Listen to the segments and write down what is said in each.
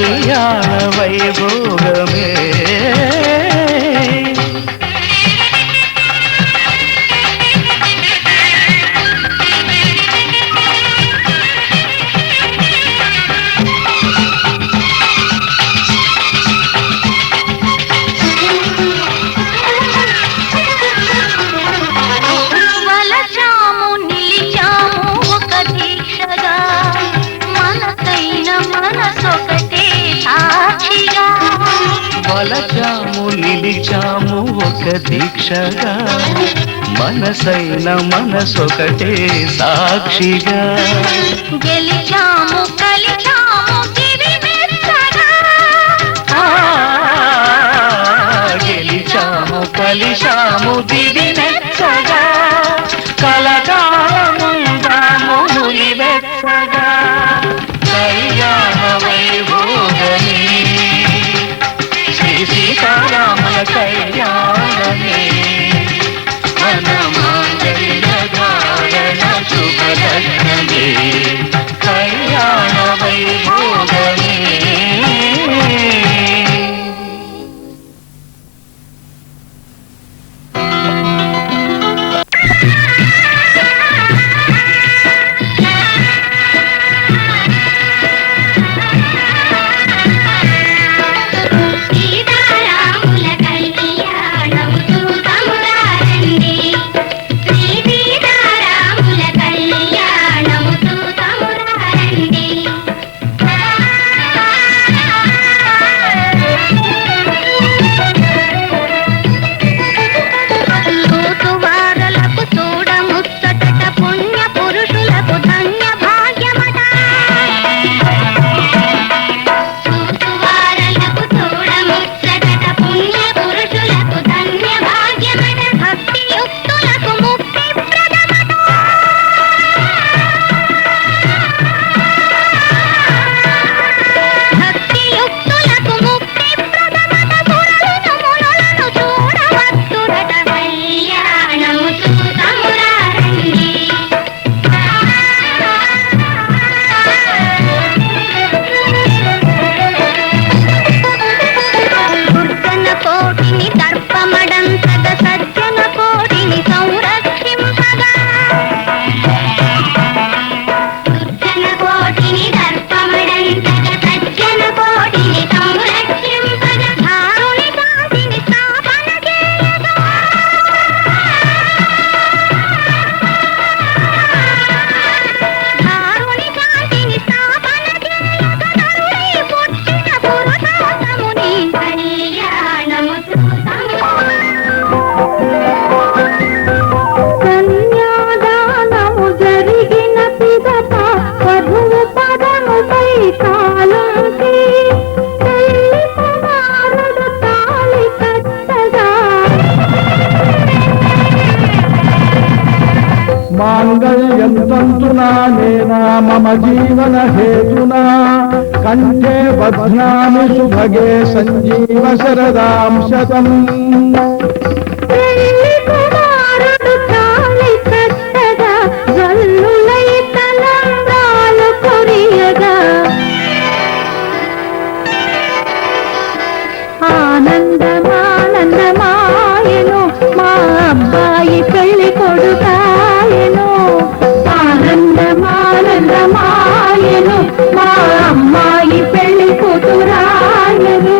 కళ్యాణ వైభోగమే. వలచాము నిలిచాము ఒక దీక్షగా, మనసైన మనసొకటే సాక్షిగా. గెలిచాము కలిచాము దివి మెచ్చగా, గెలిచాము కలిశాము దివి మెచ్చగా, కలకాలముందాము నులి వెచ్చగా. కళ్యాణ వైభోగమే శ్రీ సీతారాముల కళ్యాణమే, మన మాంగళ్య ధారణ శుభలగ్నమే. కళ్యాణ వైభోగమే. మాంగళ్యం తంతునా నేనా మమ జీవన హేతునా, కంఠే బధ్నామి సుభగే సంజీవ శరదాం శతం. ఆనందమానందమాయను మా అబ్బాయి పెళ్లి కొడుకాయను. ఆనందమానందమాయను మా అమ్మాయి పెళ్లి కూతురాయను.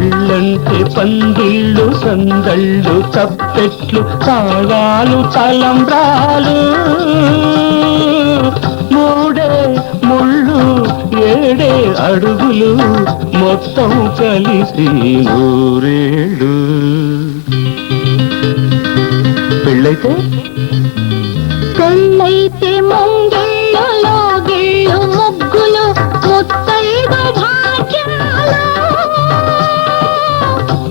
పెళ్ళంటే పందిళ్ళు సందళ్ళు తప్పెట్లు తాళాలు తలంబ్రాలు మూడే ముళ్ళు ఏడే అడుగులు మొత్తం కలిసి నూరేళ్ళు. పెళ్ళైతే పెళ్ళైతే ముంగిళ్ళు లోగిళ్ళు ముగ్గులు ముత్తైదు భాగ్యాలు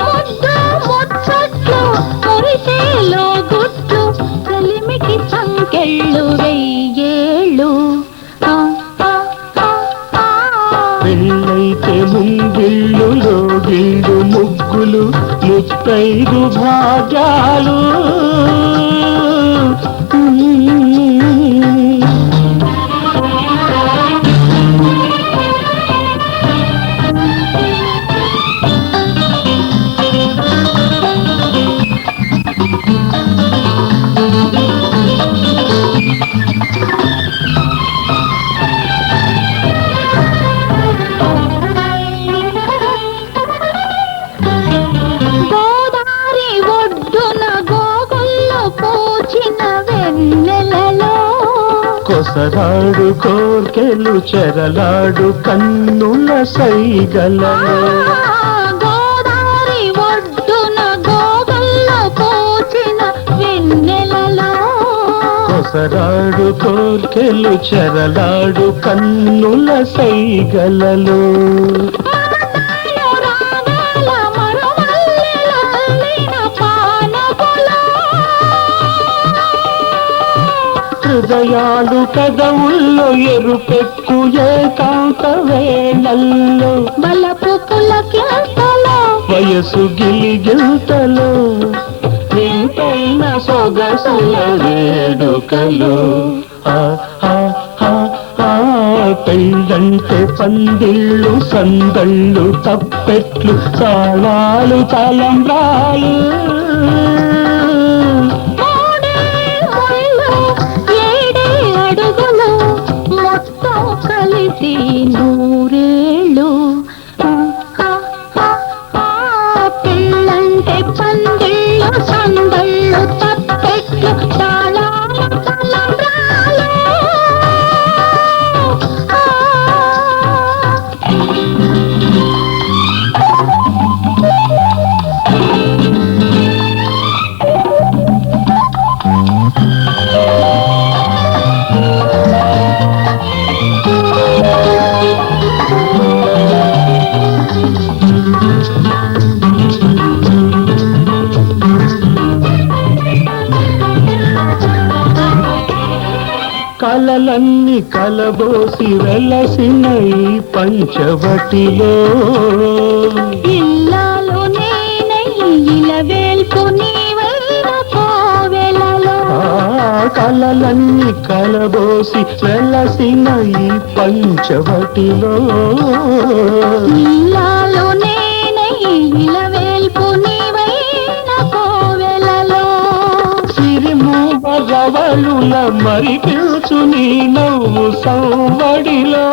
ముద్దు ముచ్చట్లు మురిసేలో గుట్లు కలిమికి సంకెళ్ళు వెయ్యేళ్ళు. పెళ్ళైతే ముంగిళ్ళు లోగిళ్ళు ముగ్గులు ముత్తైదు భాగ్యాలు గోదారి ఒడ్డున గోగుల్లో పూచిన వెన్నెలలో కొసరాడు కోర్కెలు చెరలాడు కన్నుల సైగలలో గోదారి ఒడ్డున గోగుల్లో పూచిన వెన్నెలలో కొసరాడు కోర్కెలు చెరలాడు కన్నుల సైగలలో హృదయాలు కదవుల్లో ఎరుపెక్కు ఏకాంత వేళల్లో బలపు పులకింతలో వయసు గిలిగిల్తలో వింతైన సొగసుల వేడుకలో ఆ ఆ ఆ ఆ పెళ్ళంటే పందిళ్ళు సందళ్ళు తప్పెట్లు తాళాలు తలంబ్రాలు మొత్తం కలిసి నూరేళ్ళు. పెళ్ళంటే పందిళ్ళు సందళ్ళు తప్పెట్లు తాళాలు తలంబ్రాలు కలలన్నీ కలబోసి వెలసిన ఈ పంచవటిలో ఇల్లాలు నేనై ఇలవేల్పు నీవైన కోవెలలో కలలన్నీ కలబోసి వెలసిన ఈ పంచవటిలో ఇల్లాలు నేనై ఇలవేల్పు నీవైన కోవెలలో సిరిమూవరవళుల మరి పిలుచు నీ నవ్వు సౌవడిలో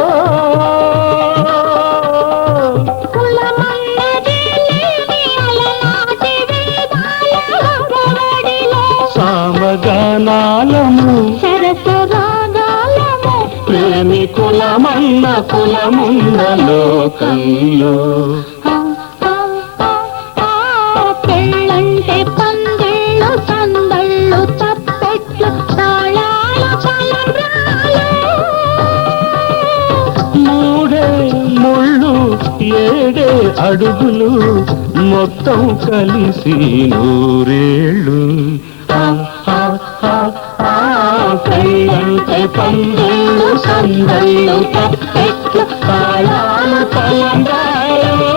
సామగానాలము సరసరాగాలము ప్రేమికులమన్న కులమున్న లోకంలో పెళ్ళంటే పందిళ్ళు సందళ్ళు తప్పెట్లు తాళాలు తలంబ్రాలు మూడే ముళ్ళు ఏడే అడుగులు మొత్తం కలిసి నూరేళ్ళు. పెళ్ళంటే పందిళ్ళు సందళ్ళు తప్పెట్లు తాళాలు తలంబ్రాలు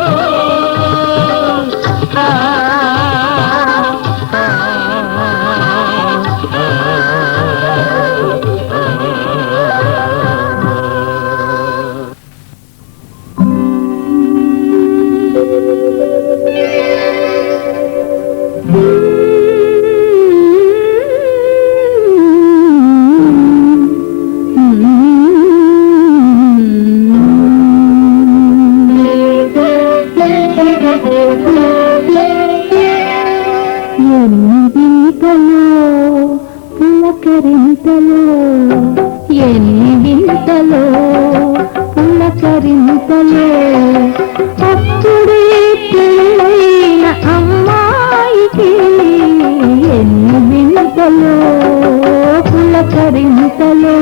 వింతలో పులకరింతలో ఎన్ని వింతలో పులకరింతలో అప్పుడే పెళ్ళైన అమ్మాయికి ఎన్ని వింతలో పులకరింతలో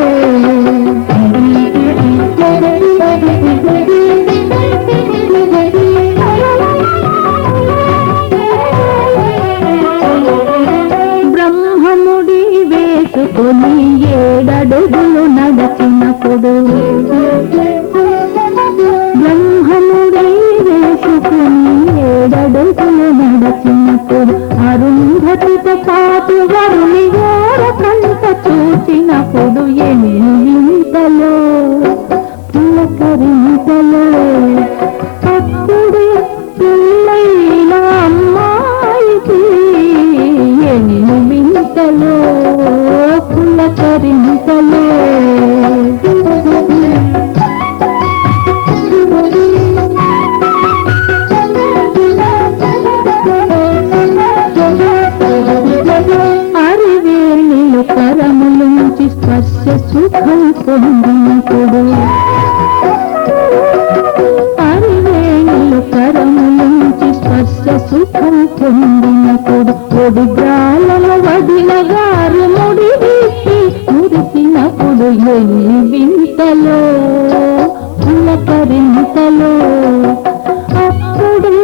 బ్రహ్మముడి వేసుకొని 7 అడుగులు నడచినప్పుడు బ్రహ్మముడి వేసుకొని 7 అడుగులు నడచినప్పుడు అరుంధతితో పాటు వరుని ఓరకంట చూసినప్పుడు ఎన్ని వింతలో పులకరింతలో అప్పుడే పెళ్ళైన అమ్మాయికి ఎన్ని వింతలో పులకరింతలో అరివేణిలు కరములుంచి స్పర్శ సుఖం పొందినప్పుడు అరివేణిలు కరములుంచి స్పర్శ సుఖం పొందినప్పుడు ఒడిగ్రాల వదిన గారు ముడి వీసి మురిసినప్పుడు ఎన్ని వింతలో పులకరింతలో అప్పుడే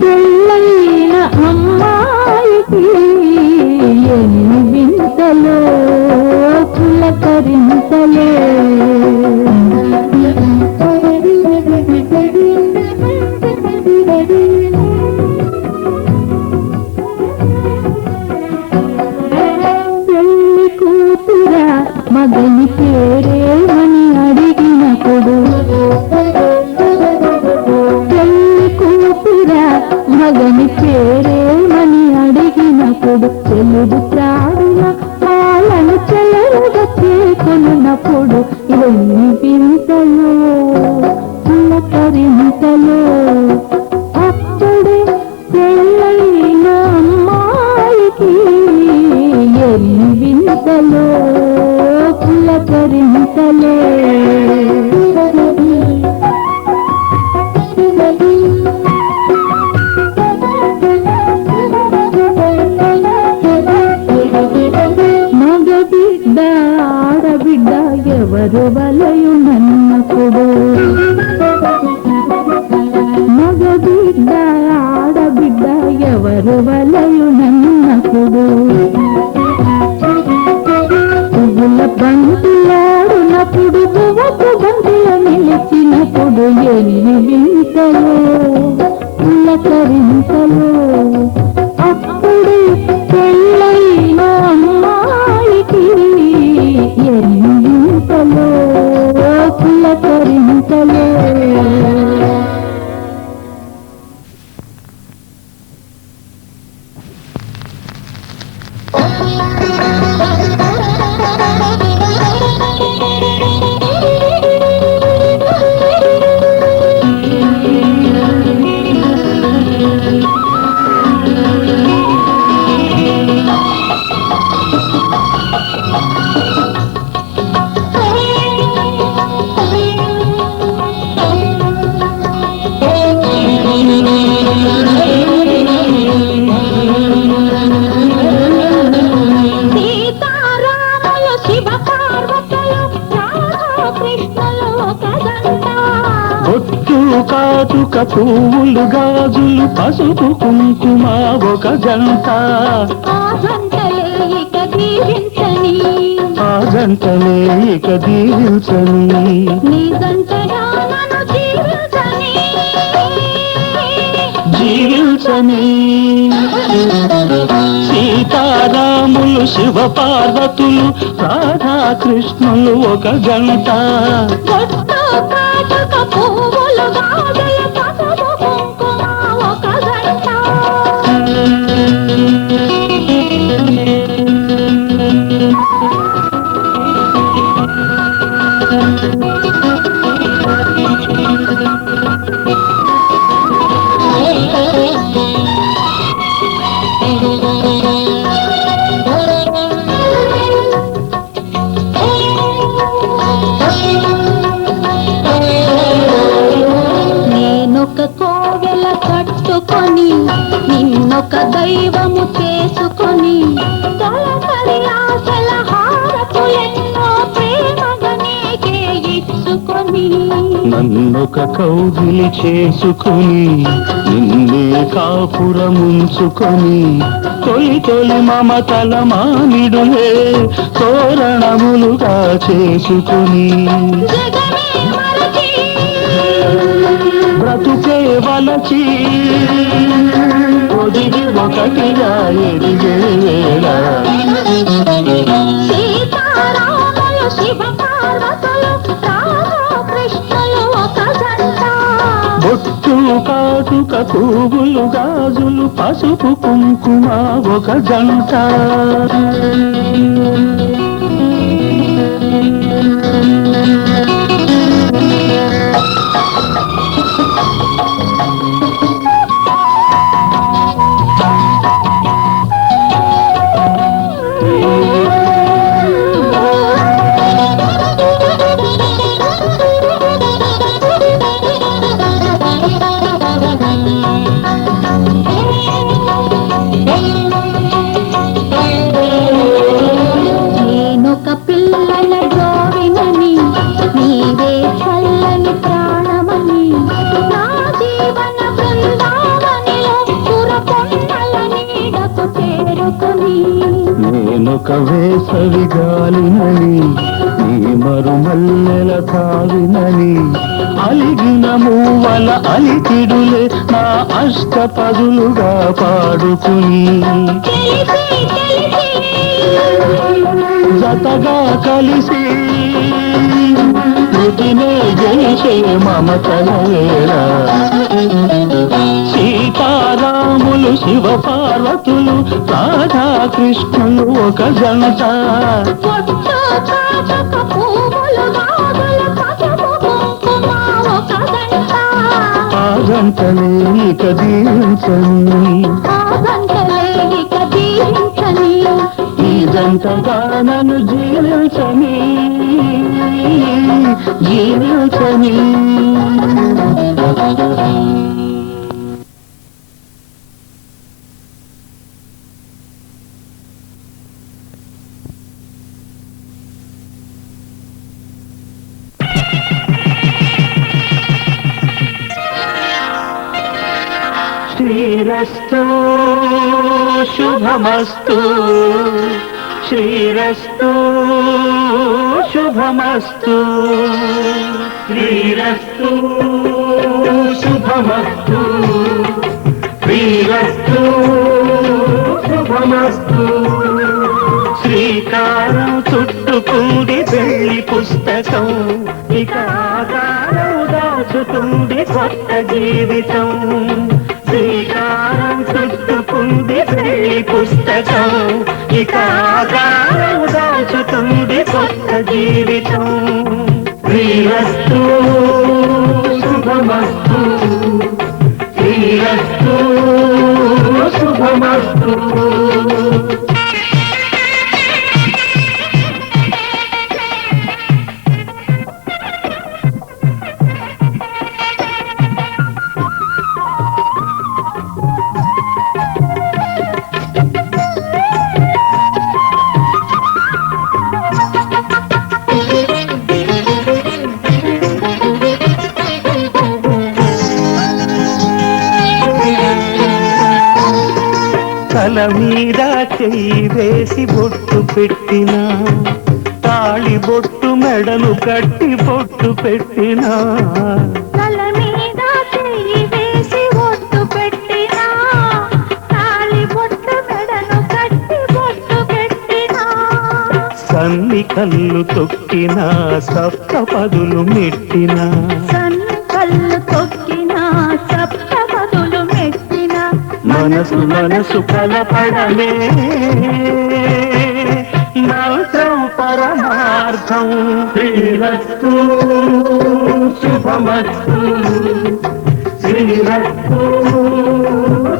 పెళ్ళైన అమ్మాయికి ఎన్ని వింతలో పులకరింతలో పెళ్లి కూతురా మగని పేరేమని అడిగినప్పుడు పెళ్లి కూతురా మగని పేరేమని అడిగినప్పుడు తెలుగు త్రాడున పాలను చెలరుగా చేకొన్నప్పుడు ఎన్ని వింతలో పులకరింతలో అప్పుడే పెళ్ళైన అమ్మాయికి ఎన్ని వింతలో పులకరింతలో మగబిడ్డ ఆడబిడ్డ ఎవరు వలయునన్నప్పుడు మగబిడ్డ ఆడబిడ్డ ఎవరు వలయునన్నప్పుడు పువ్వుల బంతులాడునప్పుడు పువ్వుకు బంతుల నిలిచినప్పుడు ఎన్ని వింతలో పులకరింతలో అప్పుడే పెళ్ళైన అమ్మాయికి ఎన్ని వింతలో పులకరింతలో సీతారాములు శివ పార్వతులు రాధాకృష్ణులు ఒక జంట బొట్టు కాటుక పువ్వులు గాజులు పసుపు కుంకుమ ఒక జంట ఆ జంటలే ఇక దీవించని ఆ జంటలే ఇక దీవించని నీ జంటగా నన్ను జీవించని జీవించని సీతారాములు శివ పార్వతులు రాధాకృష్ణులు ఒక జంట బొట్టు కాటుక పువ్వులు గాజులు పసుపు కుంకుమ ఒక జంట నిన్నొక దైవము చేసుకొని తొలకరి ఆశల హారతులెన్నో ప్రేమగా నీకే ఇచ్చుకొని నన్నొక కౌగిలి చేసుకుని నిన్నే కాపురముంచుకొని తొలి తొలి మమతల మామిడులే తోరణములుగా చేసుకుని జగమే మరచి బ్రతుకే వలచి ఒదిగి ఒకటిగా ఎదిగే వేళ సీతారాములు శివ పార్వతులు రామకృష్ణులు ఒక జంట బొట్టు కాటుక పువ్వులు గాజులు పసుపు కుంకుమ ఒక జంట నేనొక పిల్లల జోవినని నీవే చల్లని ప్రాణమని నా జీవన బృందావనిలో పురపొన్నల నీడకు చేరుకొని నేనొక వేసవి గాలినని నీ మరుమల్లెల తావినని అలిగిన మూవల అలికిడులే నా అష్టపదులుగా పాడుకుని తెలిసి తెలిసి జతగా కలిసి మృతినే జయించే మమతల వేళ సీతారాములు శివ పార్వతులు రాధాకృష్ణులు ఒక జంట పొట్టు కాటుక పువ్వులు గాజులు పసుపు కుంకుమ ఒక జంట ఆ జంటనే ఇక దీవించని ఆ గంటలే ఇక దీవించని ఈ జంటగా నన్ను జీవించని జీవించని శ్రీరస్తు శుభమస్తు శ్రీరస్తు శుభమస్తు శ్రీరస్తు శుభమస్తు శ్రీరస్తు శుభమస్తు శ్రీకారం చుట్టుకుంది పెళ్లి పుస్తకం ఇక ఆకారం దాచుతుంది కొత్త జీవితం శ్రీకారం చుట్టుకుంది పెళ్లి పుస్తకం ఇక ఆకారం దాచుతుంది కొత్త జీవితం శ్రీరస్తు శుభమస్తు శ్రీరస్తు శుభమస్తు తల మీద చెయ్యి వేసి బొట్టు పెట్టినా తాళి బొట్టు మెడలు కట్టి బొట్టు పెట్టినా తల మీద చెయ్యి వేసి ఒట్టు పెట్టినా తాళి బొట్టు మెడను కట్టి బొట్టు పెట్టినా సన్ని కళ్ళు తొక్కినా సప్త పదులు మెట్టినా సన్ని కళ్ళు తొక్కినా సప్త పదులు మెట్టినా మనసు మనసు కలపడమే మంత్రం పరమార్థం శ్రీరస్తు శుభమస్తు శ్రీరస్తు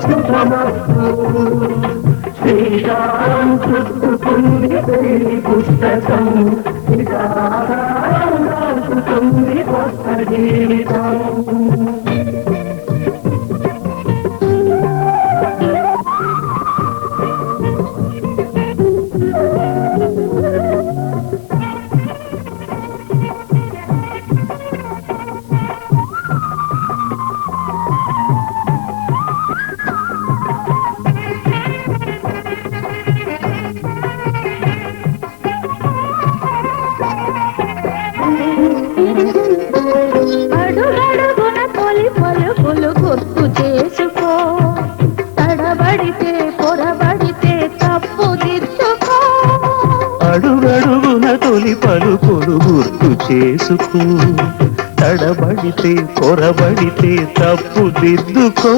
శుభమస్తు శ్రీకారం చుట్టుకుంది పెళ్లి పుస్తకం శ్రీకారం దాచుతుంది కొత్త జీవితం చేసుకో, తడబడితే పొరబడితే తప్పు దిద్దుకో.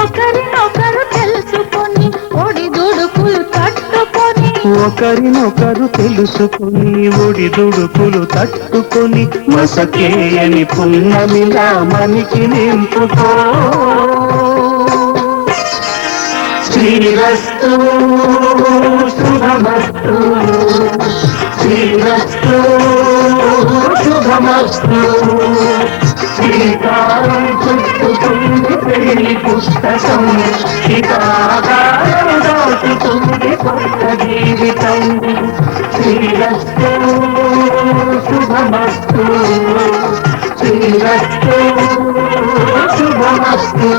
ఒకరినొకరు తెలుసుకొని ఒడిదుడుకులు తట్టుకొని, ఒకరినొకరు తెలుసుకొని ఒడిదుడుకులు తట్టుకొని, మసకేయని పున్నమిలా మనికి నింపుకో. శ్రీరస్తు శుభమస్తు, శ్రీరస్తు శుభమస్తు. శ్రీకారం చుట్టుతుంది పెళ్లి పుస్తకం, శిఖాకారం దాటుతుంది కొత్త జీవితం. శ్రీరస్తు శుభమస్తు, శ్రీరస్తు శుభమస్తు.